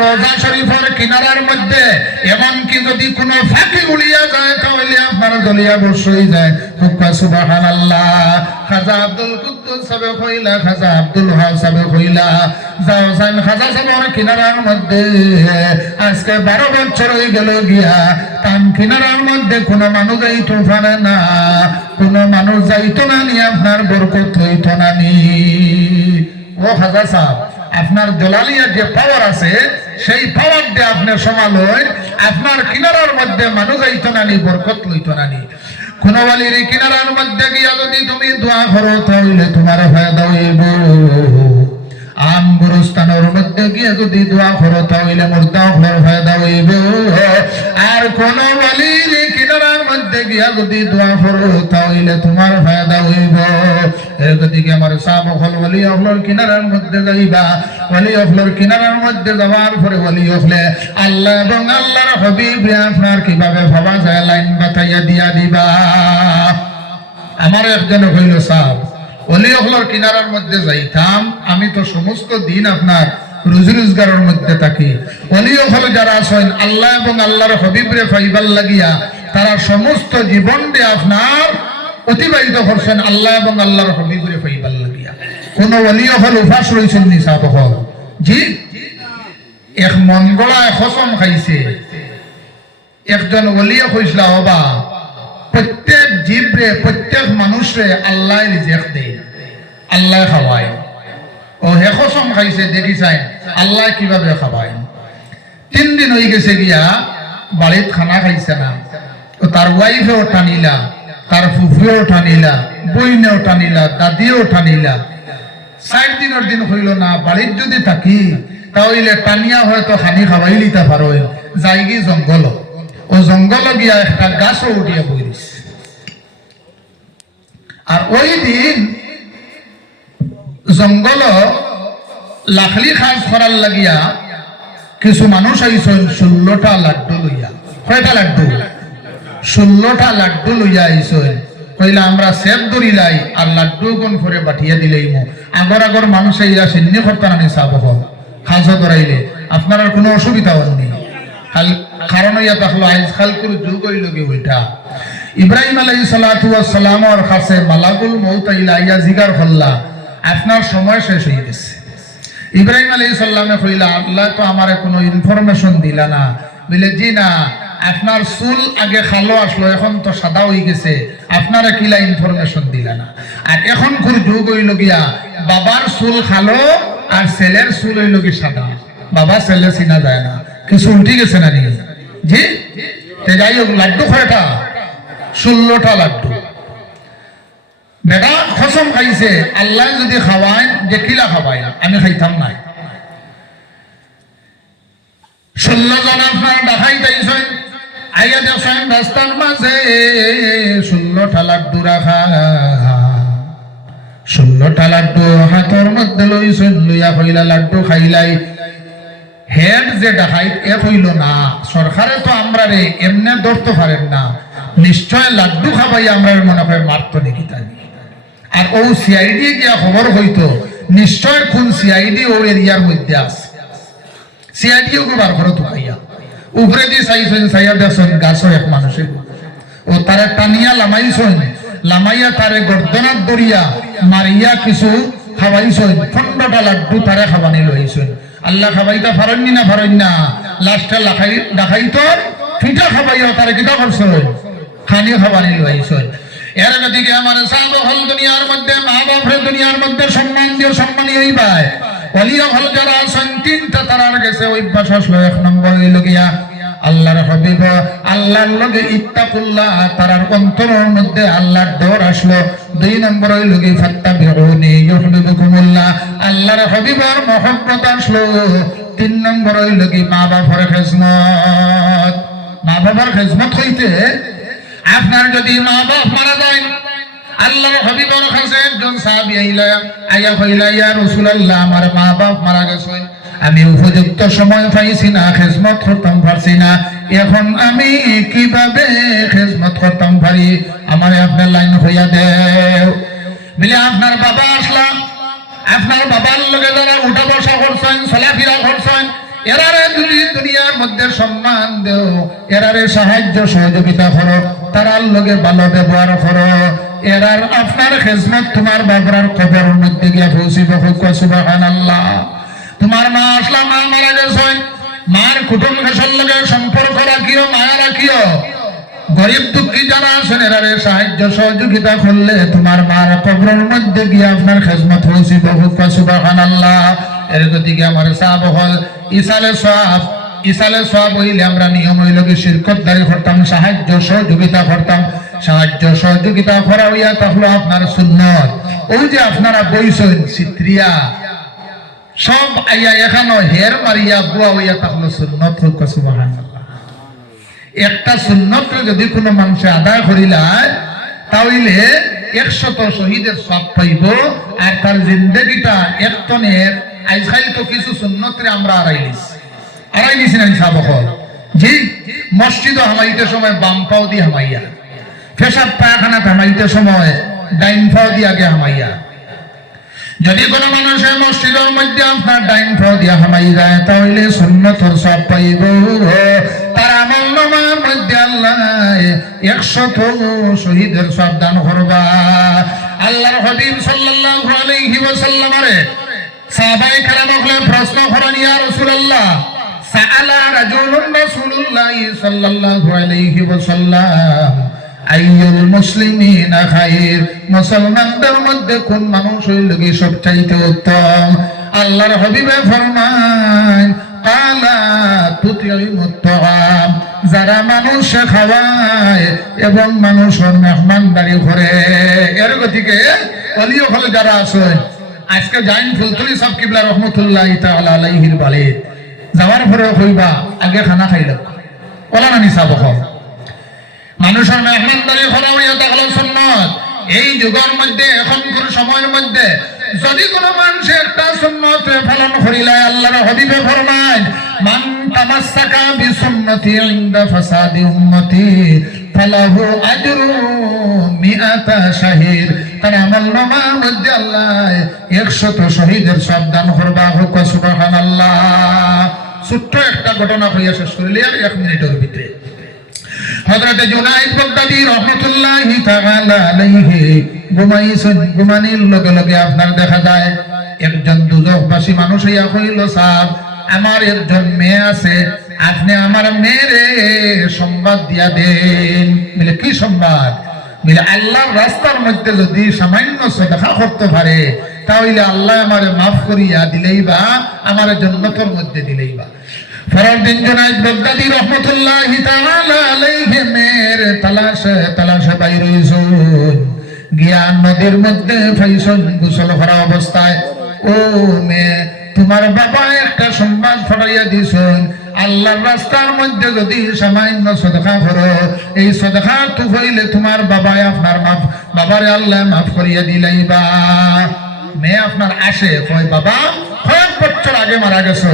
রোজা শরীফের কিনারার মধ্যে এমনকি যদি কোনো ফাঁকি উড়িয়া যায়, তাহলে আপনার দলিয়া বসই যায়। হুক্কা সুবহানাল্লাহ। খাজা আব্দুল কুদ্দুস সাবে কইলা খাজা আব্দুল হক সাবে কইলা যাও সাইন খাজা সাবের কিনারার মধ্যে। আজকে বারো বছর হয়ে গেল গিয়া কান কিনারার মধ্যে কোনো মানুষ যাইতো পারে না। কোনো মানুষ যাইতো না নি, আপনার বরকত হইতো না নি। ও খাজা সাহেব, আপনার দলালিয়ার যে পাওয়ার আছে সেই পাওয়ার দিয়ে আপনার সমালয়, আপনার কিনারার মধ্যে মানুষ আইত না নি, বরকত লইত না নি। কোন বালির কিনারার মধ্যে গিয়া যদি তুমি দোয়া করো তাহলে তোমার ফায়দা হইব আম গুরুস্থানের মধ্যে গিয়ে যদি দোয়া করো তাহলে মোর দাও ফায়দা হইব আর কোন বালির কিনারার গিয়া যদি দোয়া করো, তাহলে তোমার ফায়দা হইব। আমার সাপ হল বলি অফলর কিনারার মধ্যে যাইবা বলি অফলর কিনারার মধ্যে যাওয়ার পরে বলি অফলে আল্লাহ এবং আল্লাহর আপনার কীভাবে ভাবা যায়, লাইন বাতাইয়া দিয়া দিবা। আমার একজন হইল সাপ অলি অফলর কিনারার মধ্যে যাইতাম, আমি তো সমস্ত দিন আপনার রুজি রোজগারের মধ্যে থাকি। অলি অফল যারা আছেন, আল্লাহ এবং আল্লাহর হবিবরে ফাইবার লাগিয়া তারা সমস্ত জীবনটি আপনার অতিবাহিত করছেন আল্লাহ এবং আল্লাহর হবিবরে ফাইবার লাগিয়া। কোন অলি অফল উপাস রয়েছেন নি সাপ হল জি? এক মনগড়ায় খসম খাইছে। একজন অলিয়া কইসলা হবা প্রত্যেক জীবরে, প্রত্যেক মানুষরে আল্লাহ রিজেক দেয় আল্লাহ খাওয়ায়। ও হে কসম খাইছে দেখি চাই আল্লাহ কীভাবে খাওয়ায়? তিন দিন হয়ে গেছে গিয়া বাড়িত খানা খাইছে না। তো তার ওয়াইফেও টানিলা তার ফুফুয়েও টানিলা বইনেও টানিলা দাদিও টানিলা চার দিনের দিন হইল না, বাড়ির যদি থাকি, তাহলে টানিয়া হয়তো খানি খাওয়াই লিতে পারো যাইগি জঙ্গল। ও জঙ্গল গিয়া একটা গাছও উঠিয়া বইরিস। আর ওই দিন জঙ্গল লাখলি খাস করার লাগিয়া কিছু মানুষ আইসন ষোলোটা লাড্ডু লইয়া। কয়টা লাড্ডু? ষোলোটা লাড্ডু লইয়া আইসন কইলা, আমরা সেব দরিলাই আর লাড্ডু কোন করে বাটিয়া দিলেই মো? আগর আগর মানুষ আইরা সিন্নি করতাম আমি চাব খাস দরাইলে আপনার কোনো অসুবিধা খাল কারণ ইয়া তাহলো আইজ খালকুর যুগ হইল কি ওইটা ইব্রাহিম আলাই সালাতু সালামর কাছে মালাকুল মৌত ইয়া জিগার হল্লা, আপনার সময় শেষ হয়ে গেছে। ইব্রাহিম আলাই সাল্লামে কইলা, আল্লাহ তো আমারে কোনো ইনফরমেশন দিলা না। বলে জি না আপনার চুল আগে খালো আসলো, এখন তো সাদা হয়ে গেছে। আপনারা কিলা ইনফরমেশন দিলা না? আর এখন খুব যুগ হইল গিয়া, বাবার চুল খালো আর ছেলের চুল হইল কি সাদা? বাবা ছেলে চিনা যায় না। কিছু উল্টি গেছে না নিয়ে জি? যাই হোক, লাড্ডু কয়টা ষোলোটা লাড্ডু। বেটা খসম খাইছে। আল্লাহ যদি খাওয়ায়, যে কিলা খাওয়ায়? আমি খাইতাম নাই। ষোলো জন আপনার দেখাই তাইছেন আইয়া দেখছেন রাস্তার মাঝে ষোলোটা লাড্ডু রাখা ষোলোটা লাড্ডু হাতের মধ্যে লইছেন, লইয়া কইলা লাড্ডু খাইলাই। হেড যে ডাকাইত এ হইল না। সরকারে তো আমরা রে এমনে ধরতে পারেন না। নিশ্চয় লাড্ডু খাবাই আমরা মনে হয় মারত নাকি তাই। আর ও সিআইডি গিয়া খবর হইতো, নিশ্চয় কোন সিআইডি ও এরিয়ার মধ্যে আছে। সিআইডিও বার করে তুকাইয়া উপরে দিয়ে চাইছেন, চাইয়া দেখছেন গাছও এক মানুষে। ও তারে টানিয়া লামাইছেন, লামাইয়া তারে গর্দনাত দরিয়া মারিয়া কিছু খাওয়াইছেন। পনেরোটা লাড্ডু তারে খাবানি লইছেন। আল্লাহ খাবাইতা ফারেননি না ফারেন না লাস্টে লাখাই দেখাই তো ফিটা খাবাইয়া তারে কিতা করছেন? খানি খাবানি লইছেন। এর দিকে আমার সাব হল দুনিয়ার মধ্যে মা বাপরে দুনিয়ার মধ্যে সম্মান দিয়ে সম্মানী হই অলিয়া হল যারা আছেন, তিনটা তারার গেছে অভ্যাস আসলো এক নম্বর হইল গিয়া। আল্লাহর হাবিব, আল্লাহর লগে ইত্তাকুল্লাহ, তারার অন্তরের মধ্যে আল্লাহর ডর আসলো। দুই নম্বর হইল কি ফাত্তাবিউনি ইউহিব্বুকুমুল্লাহ, আল্লাহর হাবিবের মহব্বত আসলো। তিন নম্বর হইল কি মা বাবার খেজমত। মা বাবার খেজমত হইতে আপনার যদি মা বাপ মারা যায় আমার মা বাপ গেছে। আমি উপযুক্ত সময় পাইছি না, খেজমত করতাম পারছি না। এখন আমি কীভাবে খেজমত করতাম পারি আমার আপনার লাইন হইয়া দেও। বলে, আপনার বাবা আসলাম। আপনার বাবার লগে যারা উঠা বসা করছেন, চলাফেরা করছেন, এরারে যদি দুনিয়ার মধ্যে সম্মান দেও, এরারে সাহায্য সহযোগিতা করো, তারার লগে ভালো ব্যবহার করো। এরার আপনার খেজমত তোমার বাবরার কবর মধ্যে গিয়া পৌঁছিব সুবাহান আল্লাহ তোমার মা আসলা, মা মারা গেছেন মার কুটুম খেসার লগে সম্পর্ক রাখিও মায়া রাখিও। গরিব দুঃখী যারা আছেন, এরারে সাহায্য সহযোগিতা করলে তোমার মার কবরের মধ্যে গিয়ে আপনার খেজমত পৌঁছিব সুবাহান আল্লাহ এর গতিকে আমার সাহাব হল ইসালে সব ইসালে সব হইলে আমরা নিয়ম হইল কি শিরকতদারি করতাম, সাহায্য সহযোগিতা করতাম। সাহায্য সহযোগিতা করা হইয়া তাহলে আপনার সুন্নত। ওই যে আপনারা বইছেন চিত্রিয়া সব আইয়া এখানো হের মারিয়া বুয়া হইয়া তাহলে সুন্নত হোক একটা সুন্নত যদি কোনো মানুষে আদায় করিলায়, তাহলে একশত শহীদের সব পাইব আর তার জিন্দগিটা একটনের আজকাল তো কিছু সুন্নতরে আমরা আড়াইলিস আড়াইলিস না সাব জি মসজিদ হামাইতে সময় বাম পাও দিয়ে হামাইয়া। ফেসাব পায়খানা হামাইতে সময় ডাইন পাও দিয়ে আগে হামাইয়া। যদি কোনো মানুষের মসজিদের মধ্যে আপনার ডাইন ফ দিয়া হামাই যায়, তাহলে সুন্নতর সব পাইব। তার আমল নামার মধ্যে আল্লাহ একশত শহীদের সব দান করবা। আল্লাহর হাবিব সাল্লাল্লাহু আলাইহি ওয়াসাল্লামারে সাহাবায়ে কেরাম হলে প্রশ্ন করেন, ইয়া রাসূলুল্লাহ মুসলমানদের মধ্যে কোন মানুষ উত্তম? আল্লাহর হাবিবে ফরমান যারা মানুষ খাওয়ায় এবং মানুষের মেহমানদারি করে, এর গতিকে অলিও হলে যারা আছে, আজকে জাইন ফুলতুলি সাহেব কিবলা রহমতুল্লাহ তাআলা আলাইহির বাড়ি যাওয়ার পরে কইবা আগে খানা খাই খাইলাম ওলা নানি সাহেব মানুষের মেহমানদারি করা হইয়া থাকল সুন্নত। এই যুগের মধ্যে এখনকার সময়ের মধ্যে, যদি কোনো মানুষ একটা সুন্নত পালন করিলে আল্লাহর হবিবে ফরমান মান তামাসসাকা বিসুন্নতি ইনদা ফাসাদি উম্মতি, ফালাহু আজরু মিআতা শাহিদ তার আমল নামার মধ্যে আল্লাহ একশত শহীদের সব দান করবা। হোক সুবহানাল্লাহ। ছোট্ট একটা ঘটনা হইয়া শেষ করিলে আর এক মিনিটের ভিতরে। জুনাইদ বাগদাদি তাআলা আলাইহি লগে লগে আপনার দেখা যায়, একজন দুজকবাসী মানুষ ইয়া হইল সাহেব আমার একজন মেয়ে আছে, আপনি আমার মেয়েরে সংবাদ দিয়া দেন। বলে, কি সংবাদ বলে, আল্লাহর রাস্তার মধ্যে যদি সামান্য সদকা করতে পারে তাহলে আল্লাহ আমারে মাফ করিয়া দিলেই বা আমার জন্নতর মধ্যে দিলেই বা ফরদিন তালাশে মধ্যে অবস্থায়, ও মে তোমার একটা আল্লাহর রাস্তার মধ্যে যদি সামান্য সদকা করো, এই সদকা তো হইলে তোমার বাবাই আপনার মাফ, বাবারে আল্লাহ মাফ করিয়া দিলাই বা মেয়ে আপনার আসে, কয়, বাবা, কয়েক বছর আগে মারা গেছে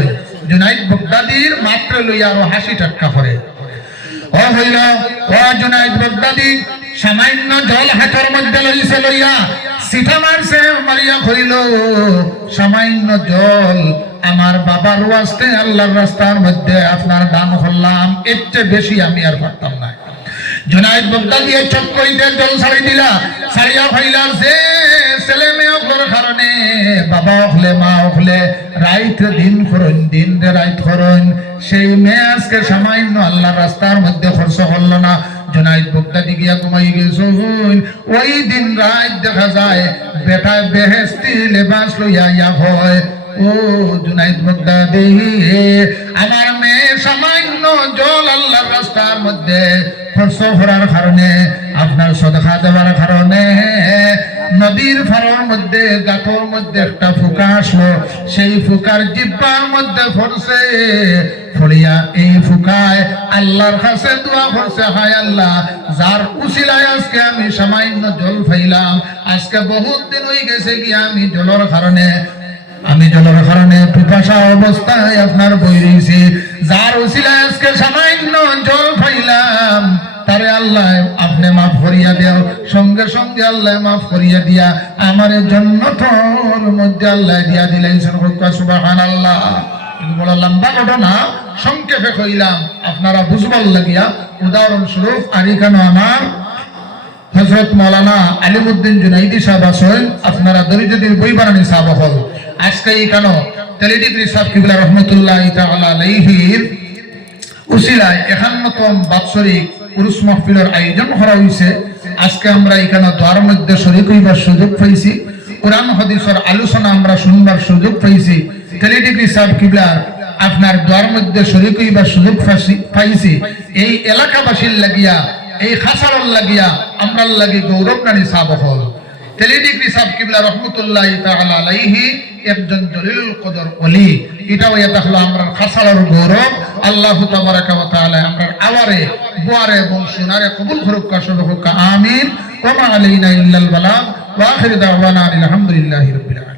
জুনাইদ বগদাদির মাত্র লইয়া আরও হাসি ঠাট্টা করে। ও হইল, ও জুনাইদ বগদাদি, সামান্য জল হাতের মধ্যে লইছে লইয়া সিটা মারছে, মারিয়া কইল সামান্য জল, আমার বাবার ওয়াস্তে আল্লাহর রাস্তার মধ্যে আপনার দান করলাম, এর চেয়ে বেশি আমি আর পারতাম না। জুনাইদ বগদাদি চোখ কইতে জল ছাড়ি দিলা, ছাড়িয়া ফাইলা যে ছেলে মেয়ে ওগুলোর কারণে বাবা হলে, মা হলে রাইত দিন করুন দিন রে রাইত করুন সেই মেয়ে আজকে সামান্য আল্লাহ রাস্তার মধ্যে খরচ করল না। আমার মেয়ে সামান্য জল মধ্যে আপনার সদকা দেওয়ার কারণে নদীর ফাড়ার মধ্যে গাতর মধ্যে একটা ফুকা আসলো। সেই ফুকার জিব্বার মধ্যে ফরছে ফড়িয়া এই ফুকায় আল্লাহর কাছে দোয়া করছে হায় আল্লাহ, যার উসিলায় আজকে আমি সামান্য জল ফাইলাম, আজকে বহুত দিন হয়ে গেছে কি আমি জলের কারণে, আমি জলের কারণে পিপাসা অবস্থায় আপনার বই রয়েছি। যার উসিলায় আজকে সামান্য জল ফাইলাম তারে আল্লাহ, আপনি মাফ করিয়া দেও সঙ্গে সঙ্গে আল্লাহ মাফ করিয়া দিয়া আমার জন্নতর মধ্যে আল্লাহ দিয়া দিলেন। সুবাহান আল্লাহ বড় লম্বা ঘটনা, সংক্ষেপে কইলাম, আপনারা বুঝবার লাগিয়া উদাহরণস্বরূপ এখানে আমার হজরত মৌলানা আলিমুদ্দিন জুনাইদি সাহেব আছেন। আপনারা দরিদ্রদের বই বানানি সাহেব হল। আজকে এখানে তেলিডিগ্রি সাহেব কিবলা রহমতুল্লাহ তাআলা আলাইহির উসিলায় একান্নতম বাৎসরিক পুরুষ মাহফিলের আয়োজন করা হয়েছে আজকে আমরা এখানে দোয়ার মধ্যে শরীর হইবার সুযোগ পাইছি। কোরআন, হাদিসের আলোচনা আমরা শুনবার সুযোগ পাইছি। টেলিডিগ্রি সাহেব কিবলার আপনার দোয়ার মধ্যে শরীর হইবার সুযোগ পাইছি- এই এলাকাবাসীর লাগিয়া, এই খাসারল লাগিয়া আমরা লাগি গৌরব নানি সাব সাহেব কিবলা রহমতুল্লাহ আলাইহি, একজন জলিলুল কদর ওলি। এটাও এটা হলো আমরা খাসালার গৌরব। আল্লাহ তাবারাকা ওয়া তাআলা আমরা আওয়ারে এবং সোনারে কবুল করুক কাশব হোক, আমিন। ওয়া আলাইনা ইল্লাল ওয়া আখির দাওয়ানা আলহামদুলিল্লাহি রাব্বিল আলামিন।